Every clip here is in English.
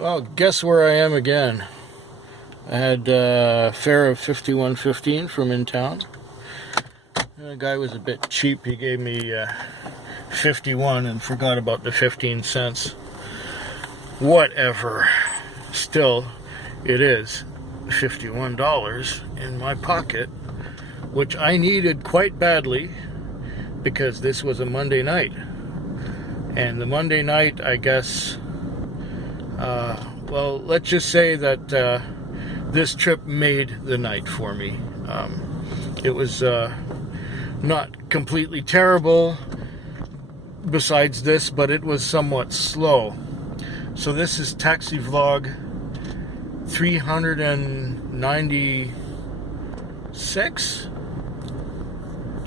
Well, guess where I am again. I had a fare of $51.15 from in town. The guy was a bit cheap. He gave me 51 and forgot about the 15 cents. Whatever. Still, it is $51 in my pocket, which I needed quite badly because this was a Monday night. And the Monday night, I guess, well, let's just say that this trip made the night for me. It was not completely terrible besides this, but it was somewhat slow. So this is Taxi Vlog 396?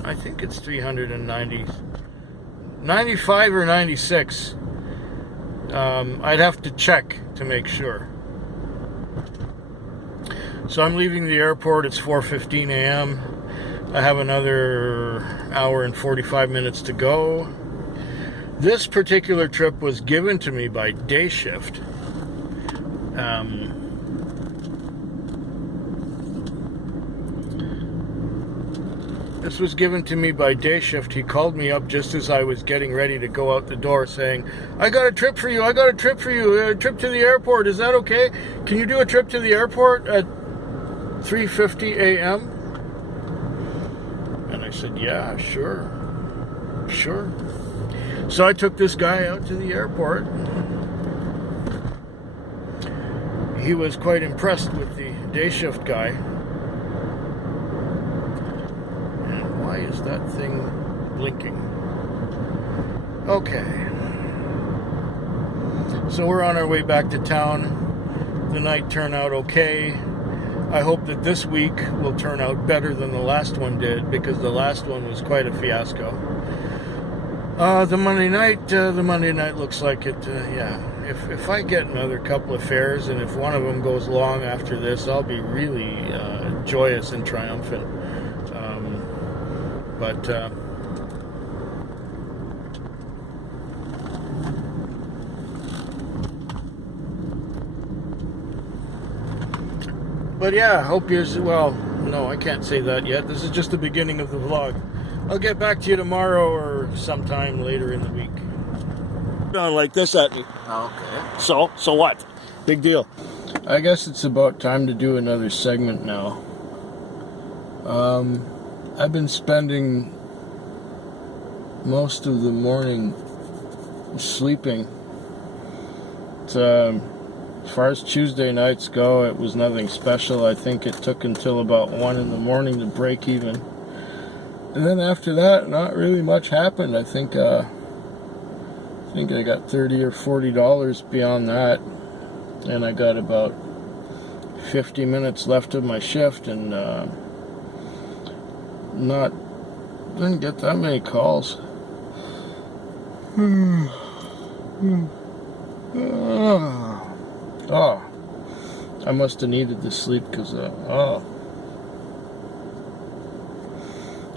I think it's 95 or 96. I'd have to check to make sure. So I'm leaving the airport. It's 4:15 a.m. I have another hour and 45 minutes to go. This particular trip was given to me by Day Shift. This was given to me by Day Shift. He called me up just as I was getting ready to go out the door saying, I got a trip for you, a trip to the airport, is that okay? Can you do a trip to the airport at 3:50 a.m.? And I said, yeah, sure. So I took this guy out to the airport. He was quite impressed with the Day Shift guy. And why is that thing blinking? Okay. So we're on our way back to town. The night turned out okay. I hope that this week will turn out better than the last one did, because the last one was quite a fiasco. The Monday night looks like it, yeah. If I get another couple of fares, and if one of them goes long after this, I'll be really joyous and triumphant. But yeah, I hope you're, well, no, I can't say that yet. This is just the beginning of the vlog. I'll get back to you tomorrow or sometime later in the week. Down like this at me. Okay. So what? Big deal. I guess it's about time to do another segment now. I've been spending most of the morning sleeping. As far as Tuesday nights go, it was nothing special. I think it took until about 1 in the morning to break even. And then after that, not really much happened. I think I got $30 or $40 beyond that. And I got about 50 minutes left of my shift, and didn't get that many calls. Oh, I must have needed the sleep because,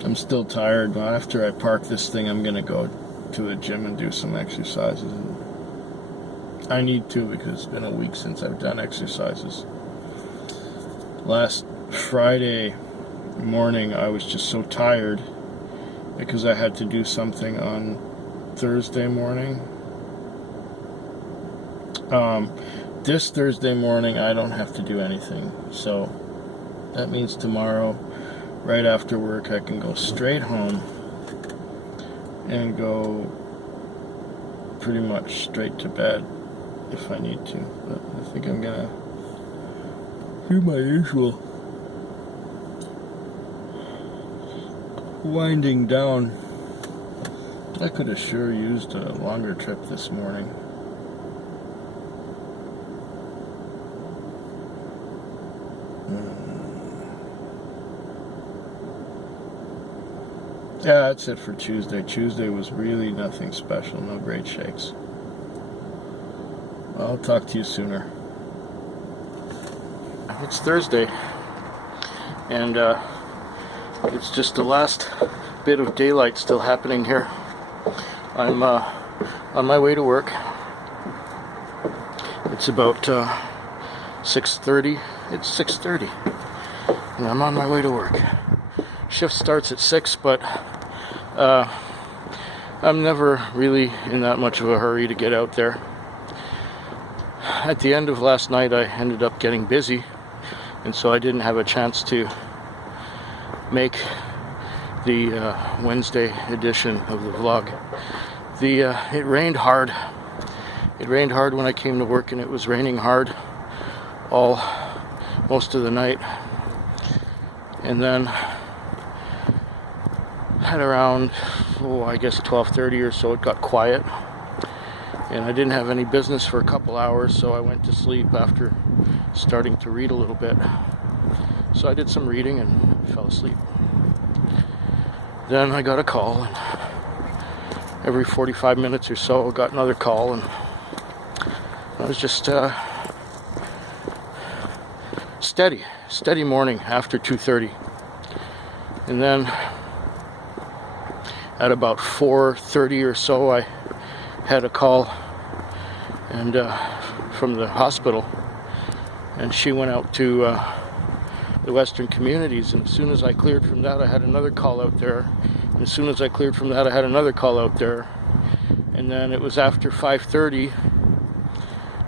I'm still tired. But after I park this thing, I'm going to go to a gym and do some exercises. I need to, because it's been a week since I've done exercises. Last Friday morning, I was just so tired because I had to do something on Thursday morning. This Thursday morning, I don't have to do anything. So that means tomorrow, right after work, I can go straight home and go pretty much straight to bed if I need to. But I think I'm gonna do my usual winding down. I could have sure used a longer trip this morning. Yeah, that's it for Tuesday. Tuesday was really nothing special, no great shakes. I'll talk to you sooner. It's Thursday, and it's just the last bit of daylight still happening here. I'm on my way to work. It's about 6:30. It's 6:30, and I'm on my way to work. Shift starts at 6, but I'm never really in that much of a hurry to get out there. At the end of last night, I ended up getting busy, and so I didn't have a chance to make the Wednesday edition of the vlog. It rained hard. It rained hard when I came to work, and it was raining hard most of the night. And then at around, I guess 12:30 or so, it got quiet, and I didn't have any business for a couple hours, so I went to sleep after starting to read a little bit. So I did some reading and fell asleep. Then I got a call, and every 45 minutes or so I got another call, and I was just steady morning after 2:30. And then at about 4:30 or so, I had a call and from the hospital, and she went out to the Western Communities, and as soon as I cleared from that, I had another call out there, and as soon as I cleared from that, I had another call out there, and then it was after 5:30,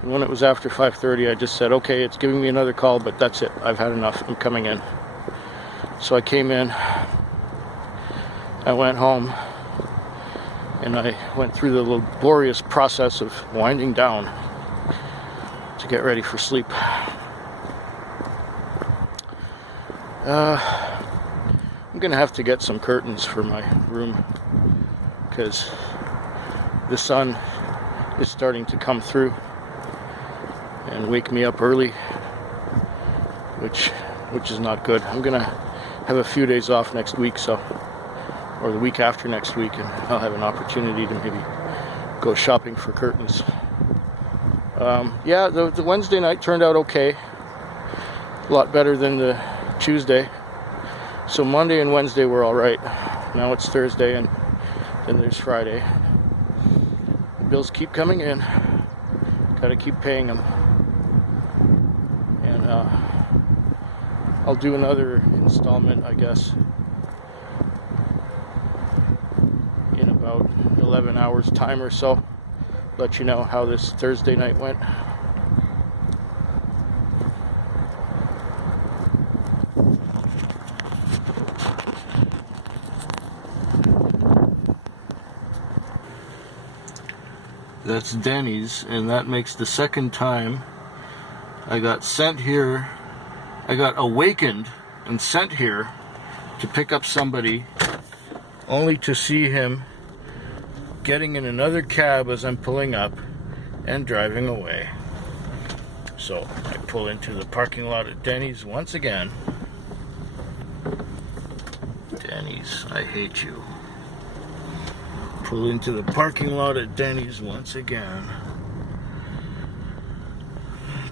and when it was after 5:30, I just said, okay, it's giving me another call, but that's it, I've had enough, I'm coming in. So I came in, I went home, and I went through the laborious process of winding down to get ready for sleep. I'm gonna have to get some curtains for my room, because the sun is starting to come through and wake me up early, which is not good. I'm gonna have a few days off next week, or the week after next week, and I'll have an opportunity to maybe go shopping for curtains. Yeah, the Wednesday night turned out okay. A lot better than the Tuesday. So Monday and Wednesday were all right. Now it's Thursday, and then there's Friday. The bills keep coming in. Gotta keep paying them. And I'll do another installment, I guess, in about 11 hours time or so. Let you know how this Thursday night went. That's Denny's, and that makes the second time I got sent here. I got awakened and sent here to pick up somebody, only to see him getting in another cab as I'm pulling up and driving away. So I pull into the parking lot at Denny's once again. Denny's, I hate you. Pull into the parking lot at Denny's once again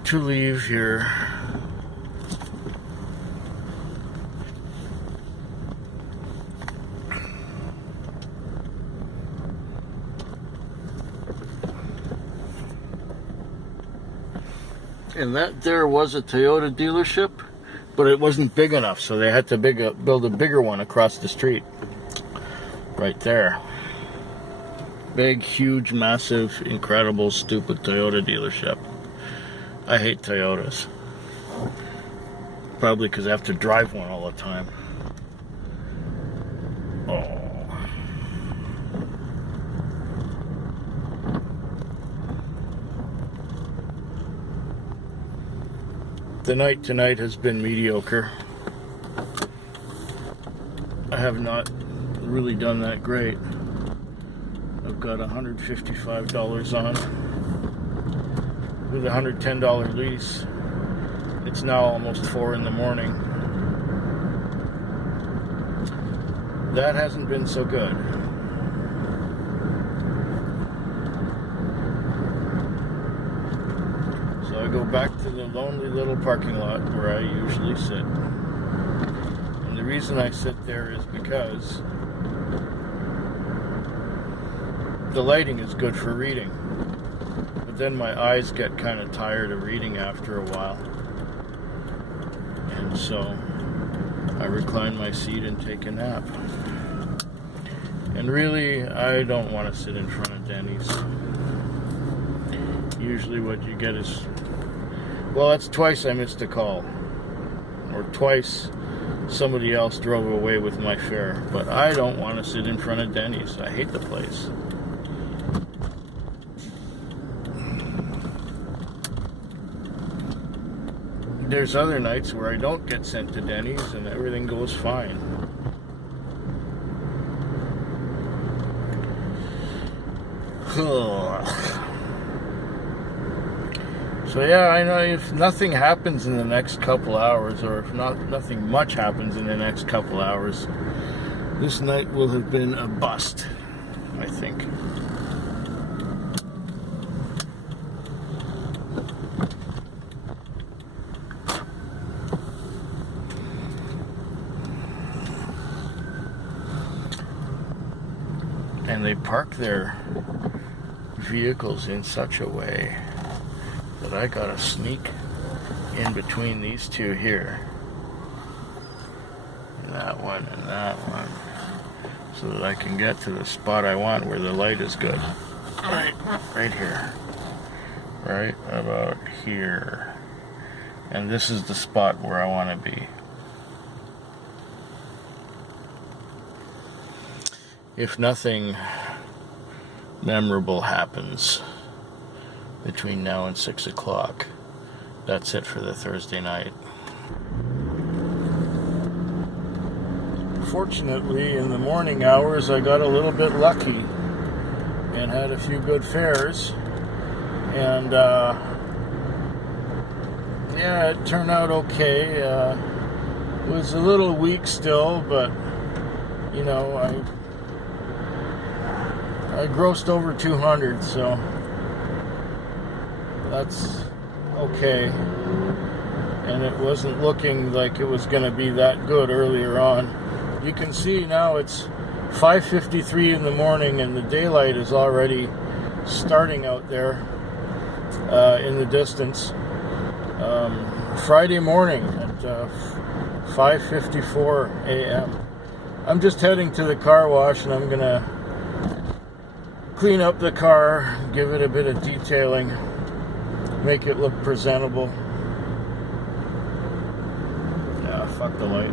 to leave here. And that there was a Toyota dealership, but it wasn't big enough, so they had to build a bigger one across the street. Right there. Big, huge, massive, incredible, stupid Toyota dealership. I hate Toyotas. Probably because I have to drive one all the time. Oh. The night tonight has been mediocre. I have not really done that great. I've got $155 on with a $110 lease. It's now almost 4 in the morning. That hasn't been so good. So I go back to the lonely little parking lot where I usually sit. And the reason I sit there is because the lighting is good for reading. The but then my eyes get kind of tired of reading after a while. And so I recline my seat and take a nap. And really, I don't want to sit in front of Denny's. Usually what you get is, well, that's twice I missed a call. Or twice somebody else drove away with my fare. But I don't want to sit in front of Denny's. I hate the place. There's other nights where I don't get sent to Denny's and everything goes fine. So yeah, I know if nothing happens in the next couple hours, or if nothing much happens in the next couple hours, this night will have been a bust, I think. And they park their vehicles in such a way that I gotta sneak in between these two here. That one and that one. So that I can get to the spot I want where the light is good. Right here. Right about here. And this is the spot where I want to be. If nothing memorable happens between now and 6 o'clock, that's it for the Thursday night. Fortunately, in the morning hours, I got a little bit lucky and had a few good fares. And yeah, it turned out okay. It was a little weak still, but you know, I grossed over 200, so that's okay. And it wasn't looking like it was going to be that good earlier on. You can see now it's 5:53 in the morning and the daylight is already starting out there in the distance. Friday morning at 5:54 a.m. I'm just heading to the car wash and I'm going to clean up the car, give it a bit of detailing, make it look presentable. Yeah, fuck the light.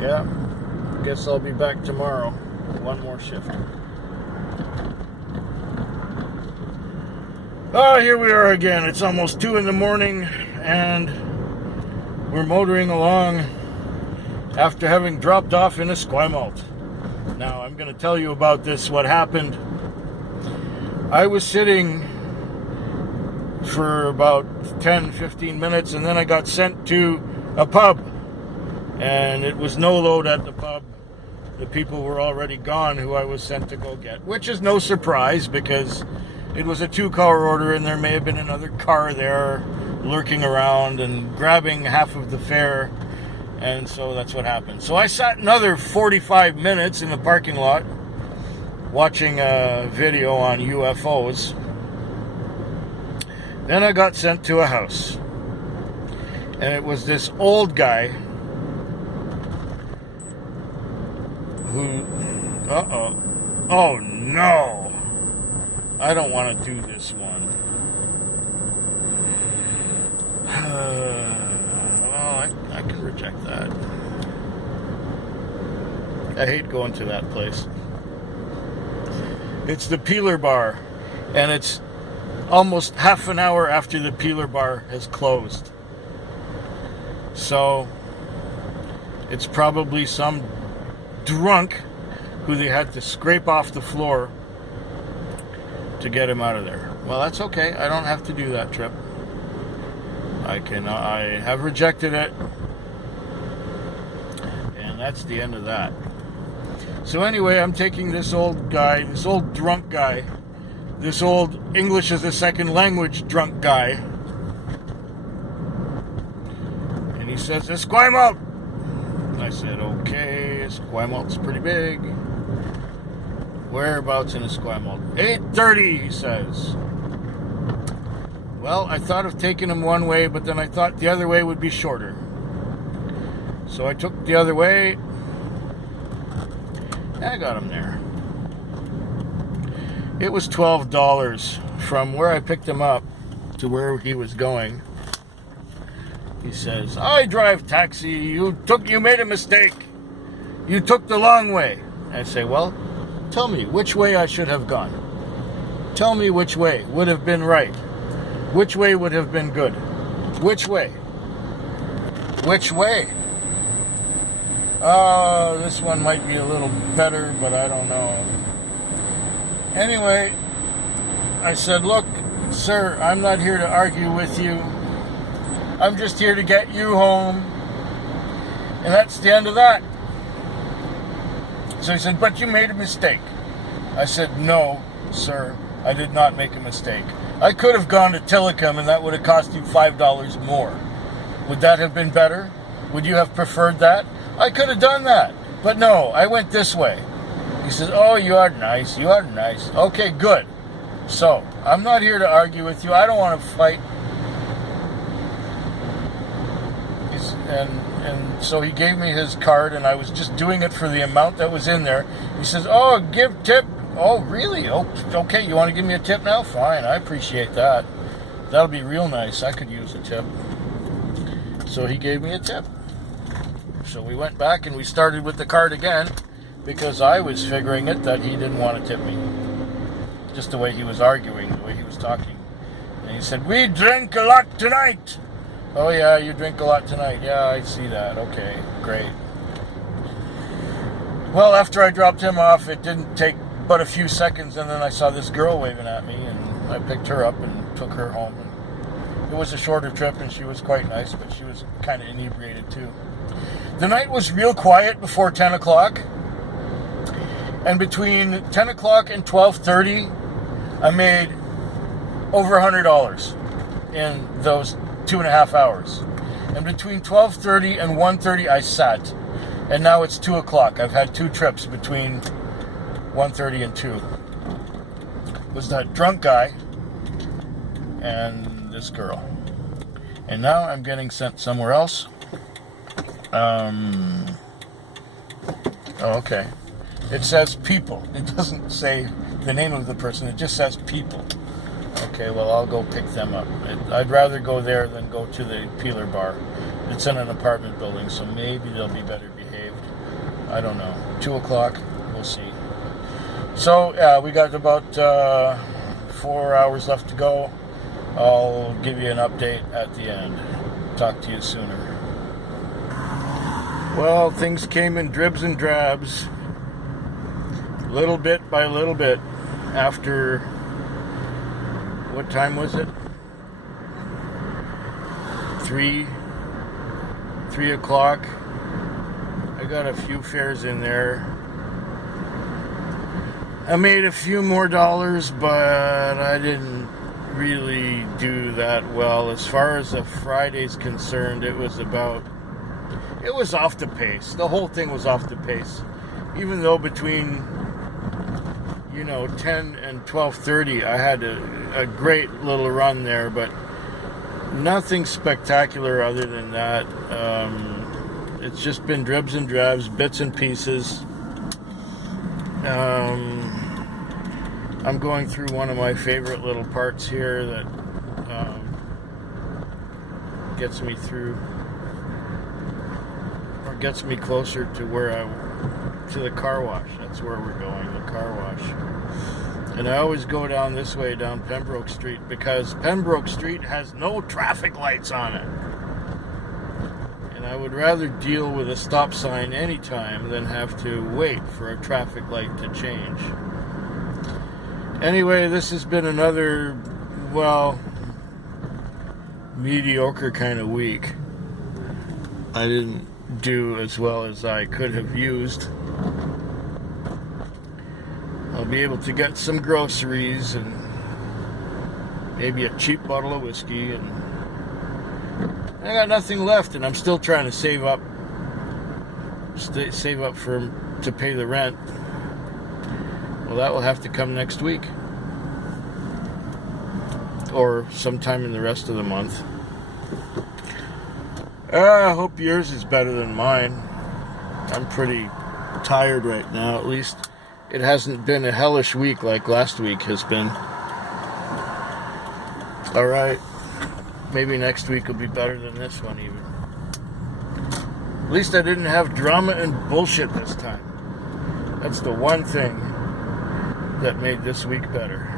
Yeah, guess I'll be back tomorrow. One more shift. Oh, here we are again. It's almost 2 in the morning and we're motoring along after having dropped off in Esquimalt. Now, I'm going to tell you about this, what happened. I was sitting for about 10-15 minutes and then I got sent to a pub. And it was no load at the pub. The people were already gone who I was sent to go get, which is no surprise because it was a 2-car order and there may have been another car there lurking around and grabbing half of the fare, and so that's what happened. So I sat another 45 minutes in the parking lot watching a video on UFOs. Then I got sent to a house, and it was this old guy who, oh no, I don't want to do this one. Well, I can reject that. I hate going to that place. It's the Peeler Bar, and it's almost half an hour after the Peeler Bar has closed. So, it's probably some drunk who they had to scrape off the floor to get him out of there. Well, that's okay. I don't have to do that trip. I have rejected it, and that's the end of that. So anyway, I'm taking this old guy, this old drunk guy, this old English as a second language drunk guy He says, Esquimalt. I said, okay, Esquimalt's pretty big. Whereabouts in Esquimalt? 8:30, he says. Well, I thought of taking him one way, but then I thought the other way would be shorter. So I took the other way. And I got him there. It was $12 from where I picked him up to where he was going. He says, I drive taxi. You made a mistake. You took the long way. I say, well, tell me which way I should have gone. Tell me which way would have been right. Which way would have been good. Which way? Which way? This one might be a little better, but I don't know. Anyway, I said, look, sir, I'm not here to argue with you. I'm just here to get you home. And that's the end of that. So he said, but you made a mistake. I said, no, sir, I did not make a mistake. I could have gone to Tillicum and that would have cost you $5 more. Would that have been better? Would you have preferred that? I could have done that. But no, I went this way. He says, oh, you are nice. You are nice. Okay, good. So, I'm not here to argue with you. I don't want to fight. And so he gave me his card, and I was just doing it for the amount that was in there. He says, oh, give tip. Oh, really? Oh, okay, you want to give me a tip now? Fine, I appreciate that. That'll be real nice. I could use a tip. So he gave me a tip. So we went back and we started with the card again because I was figuring it that he didn't want to tip me. Just the way he was arguing, the way he was talking. And he said, we drink a lot tonight. Oh, yeah, you drink a lot tonight. Yeah, I see that. Okay, great. Well, after I dropped him off, it didn't take but a few seconds, and then I saw this girl waving at me, and I picked her up and took her home. And it was a shorter trip, and she was quite nice, but she was kind of inebriated, too. The night was real quiet before 10 o'clock, and between 10 o'clock and 12:30, I made over $100 in those 2.5 hours. And between 12:30 and 1:30, I sat. And now it's 2 o'clock. I've had 2 trips between 1:30 and 2. It was that drunk guy and this girl. And now I'm getting sent somewhere else. Okay. It says people. It doesn't say the name of the person. It just says people. Okay, well, I'll go pick them up. I'd rather go there than go to the Peeler Bar. It's in an apartment building, so maybe they'll be better behaved. I don't know. 2 o'clock, we'll see. So, yeah, we got about 4 hours left to go. I'll give you an update at the end. Talk to you sooner. Well, things came in dribs and drabs. Little bit by little bit. After... what time was it? 3 o'clock. I got a few fares in there. I made a few more dollars, but I didn't really do that well. As far as the Friday's concerned, it was off the pace. The whole thing was off the pace. Even though between 10 and 12:30 I had a great little run there, but nothing spectacular other than that. It's just been dribs and drabs, bits and pieces. I'm going through one of my favorite little parts here that gets me through, or gets me closer to to the car wash. That's where we're going, the car wash. And I always go down this way, down Pembroke Street, because Pembroke Street has no traffic lights on it. And I would rather deal with a stop sign anytime than have to wait for a traffic light to change. Anyway, this has been another, mediocre kind of week. I didn't do as well as I could have used. I'll be able to get some groceries and maybe a cheap bottle of whiskey, and I got nothing left, and I'm still trying to save up to pay the rent. Well, that will have to come next week, or sometime in the rest of the month. I hope yours is better than mine. I'm pretty tired right now. At least it hasn't been a hellish week like last week has been. All right. Maybe next week will be better than this one even. At least I didn't have drama and bullshit this time. That's the one thing that made this week better.